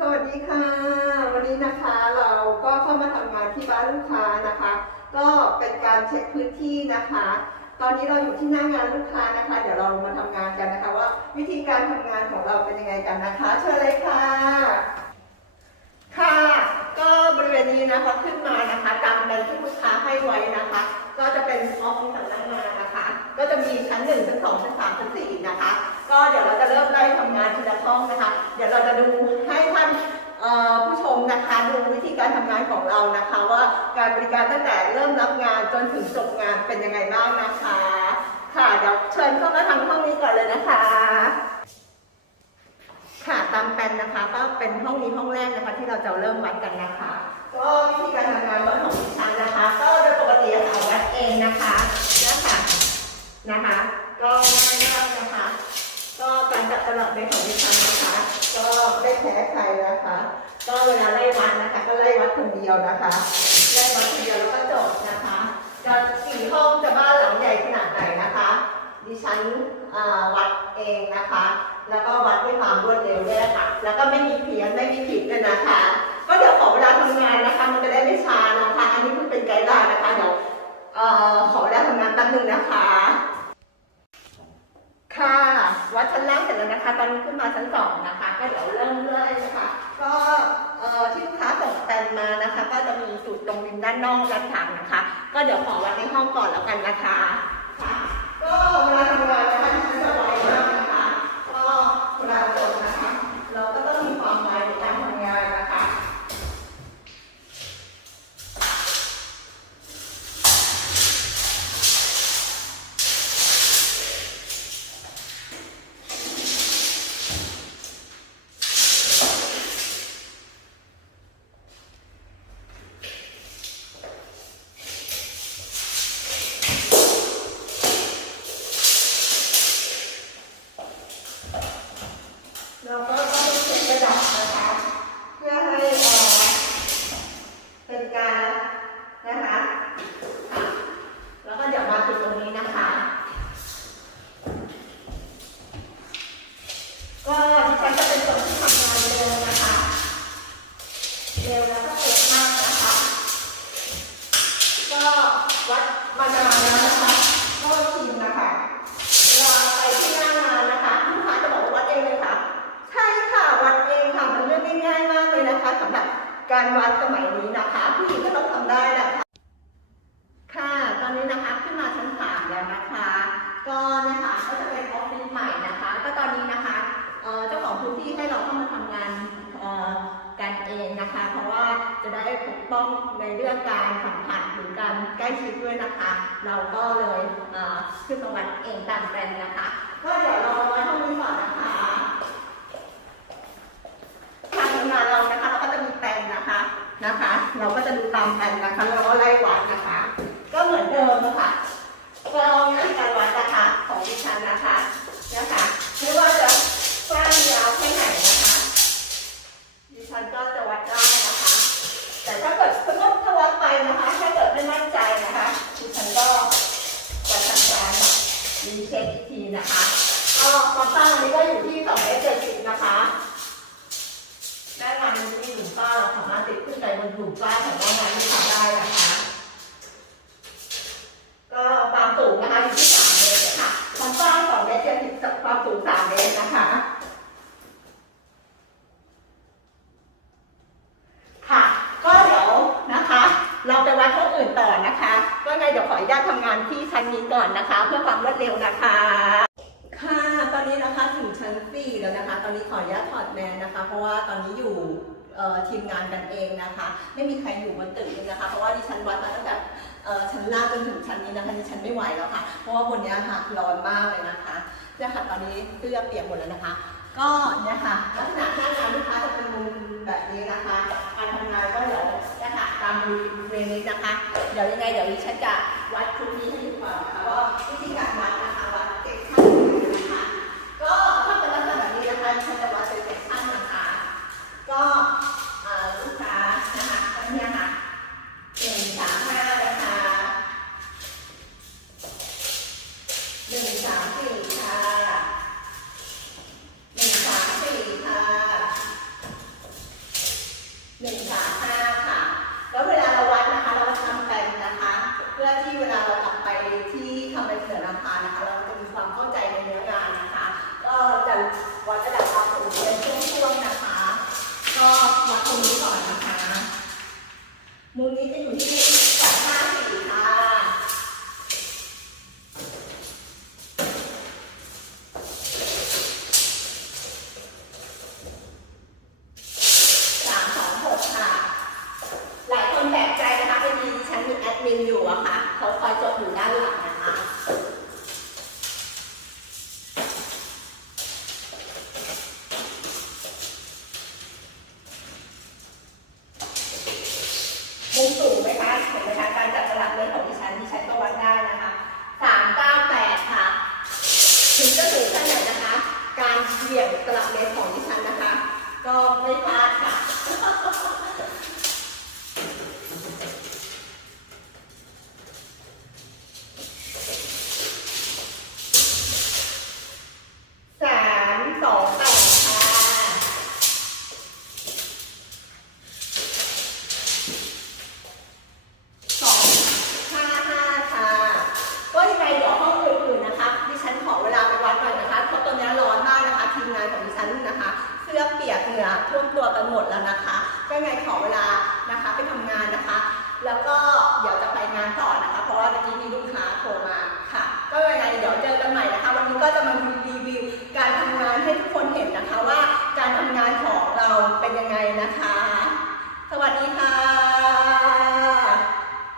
สวัสดีค่ะ วันนี้นะคะเราก็เข้ามาทำงานที่บ้านลูกค้านะคะ ก็เป็นการเช็คพื้นที่นะคะ ตอนนี้เราอยู่ที่หน้างานลูกค้านะคะ เดี๋ยวเรามาทำงานกันนะคะ ว่าวิธีการทำงานของเราเป็นยังไงกันนะคะ เชิญเลยค่ะ ค่ะ ก็บริเวณนี้นะคะขึ้นมานะคะตามในที่ลูกค้าให้ไว้นะคะ ก็จะเป็นออฟฟิศสำนักงานนะคะ ก็จะมีชั้นหนึ่งชั้นสองชั้นสามชั้นสี่ ตั้งแต่เริ่มรับงานจนถึงจบงานเป็นยังไงบ้างนะคะ ค่ะเดี๋ยวเชิญเข้ามาทางห้องนี้ก่อนเลยนะคะ ค่ะตามแปนนะคะ ก็เป็นห้องนี้ห้องแรกนะคะ ที่เราจะเริ่มวัดกันนะคะ ก็วิธีการทำงานวัดของดิฉันนะคะ ก็โดยปกติเอาวัดเองนะคะนะคะนะคะก็ง่ายมากนะคะ ก็การจับตลับในของดิฉันนะคะ ก็ไม่แพ้ใครนะคะ ก็เวลาไล่วัดนะคะ ก็ไล่วัดคนเดียวนะคะ ดิฉันวัดเองนะคะ แล้วก็วัดด้วยความรวดเร็วด้วยค่ะ แล้วก็ไม่มีเพี้ยนไม่มีผิดเลยนะคะ ก็เดี๋ยวขอเวลาทำงานนะคะ มันจะได้ไม่ช้านะคะ อันนี้เพิ่งเป็นไกด์ไลน์นะคะเดี๋ยวขอเวลาทำงานแป๊บนึงนะคะ ค่ะวัดชั้นล่างเสร็จแล้วนะคะ ตอนนี้ขึ้นมาชั้นสองนะคะ ก็เดี๋ยวเริ่มเลยนะคะ ก็ที่ลูกค้าส่งแปลนมานะคะ ก็จะมีจุดตรงริมด้านนอกด้านถังนะคะ ก็เดี๋ยวขอวัดในห้องก่อนแล้วกันนะคะค่ะ ก็เวลาทำงานนะคะที่ฉันจะไวมากนะคะ ก็เวลาจบนะคะ เราก็ต้องมีความไวในการทำงานนะคะ เราก็ต้องเช็คระดับนะคะ เพื่อให้เอ่อเป็นการนะคะค่ะแล้วก็เดี๋ยวมาจุดตรงนี้นะคะ ก็ดิฉันจะเป็นคนที่ทำงานเร็วนะคะ เร็วแล้วก็เร็วมากนะคะ ก็วัดมานานแล้วนะคะก็ชินนะคะเวลาไปที่หน้างานนะคะลูกค้าจะบอกว่าวัดเองเลยค่ะ ใช่ค่ะวัดเองค่ะมันเรื่องง่ายๆมากเลยนะคะสำหรับการวัดสมัยนี้นะคะผู้หญิงก็ต้องทำได้แหละค่ะค่ะ ตอนนี้นะคะขึ้นมาชั้นสามแล้วนะคะ ก็นะคะก็จะเป็นออฟฟิศใหม่นะคะ ก็ตอนนี้นะคะเจ้าของพื้นที่ให้เราเข้ามาทำงานกันเองนะคะ เพราะว่าจะได้ปกป้องในเรื่องการสัมผัส หรือการใกล้ชิดด้วยนะคะ เราก็เลยเอ่อขึ้นมาวัดเองตามแปลนนะคะ ก็เดี๋ยวเราวัดห้องนี้ก่อนนะคะการทำงานเรานะคะ เราก็จะมีแปลนนะคะนะคะ เราก็จะดูตามแปลนนะคะแล้วเราก็ไล่วัดนะคะ ก็เหมือนเดิมนะคะก็วิธีการวัดนะคะของดิฉันนะคะนะคะไม่ว่าจะกว้างยาวแค่ไหนนะคะ ดิฉันก็จะวัดได้นะคะ แต่ถ้าเกิดสมมติถ้าวัดไปนะคะ ถ้าเกิดไม่มั่นใจนะคะดิฉันก็จะทำการ รีเช็คอีกทีนะคะก็ความตั้งอันนี้ก็อยู่ที่2เมตรเจ็ดสิบนะคะด้านงานนี้มีหลุมป้าเราสามารถติดขึ้นไปบนหลุมป้าของด้านงานที่ทำได้นะคะ ก็ความสูงนะคะอยู่ที่3เมตรค่ะความกว้าง2เมตรเจ็ดสิบความสูง3เมตรนะคะ ค่ะ ก็เดี๋ยวนะคะ เราไปวัดห้องอื่นต่อนะคะ ก็ไง เดี๋ยวขออนุญาตทำงานที่ชั้นนี้ก่อนนะคะ เพื่อความรวดเร็วนะคะ ค่ะ ตอนนี้นะคะถึงชั้น4แล้วนะคะ ตอนนี้ขออนุญาตถอดแมสนะคะ เพราะว่าตอนนี้อยู่ทีมงานกันเองนะคะ ไม่มีใครอยู่บนตึกเลยนะคะ เพราะว่าดิฉันวัดมาตั้งแต่ชั้นล่างจนถึงชั้นนี้นะคะดิฉันไม่ไหวแล้วค่ะ เพราะว่าบนนี้ค่ะร้อนมากเลยนะคะเนี่ยค่ะตอนนี้เสื้อเปียกหมดแล้วนะคะ ก็เนี่ยค่ะลักษณะหน้างานลูก ดูเรนนี้นะคะ เดี๋ยวยังไงเดี๋ยวดิฉันจะวัดชุดนี้ให้ดูก่อนนะคะว่าวิธีการวัดเซ็กชั่นนะคะ ก็ถ้าเป็นลักษณะแบบนี้นะคะดิฉันจะวัดเป็นเซ็กชั่นนะคะ ก็เอ่อลูกค้านะคะก็เนี่ยค่ะหนึ่งสามห้านะคะหนึ่งสามสี่ค่ะหนึ่งสามสี่ค่ะ มุมนี้จะอยู่ที่สองห้าสี่ค่ะ สามสองหกค่ะ หลายคนแปลกใจนะคะเป็นดีฉัน มินอยู่อะค่ะเขาคอยจดอยู่ด้านหลังนะคะมุมสูงไหมคะเห็นไหมคะการจัดสลับเนื้อของดิฉันดิฉันก็วัดได้นะคะสามเก้าแปดค่ะ ถึงจะสูงแค่ไหนนะคะ การเหวี่ยงสลับเลนของดิฉันนะคะ ก็ไม่พลา ท่วมตัวกันหมดแล้วนะคะก็ไงขอเวลานะคะไปทำงานนะคะ แล้วก็เดี๋ยวจะไปงานต่อนะคะ เพราะว่าเมื่อกี้มีลูกค้าโทรมา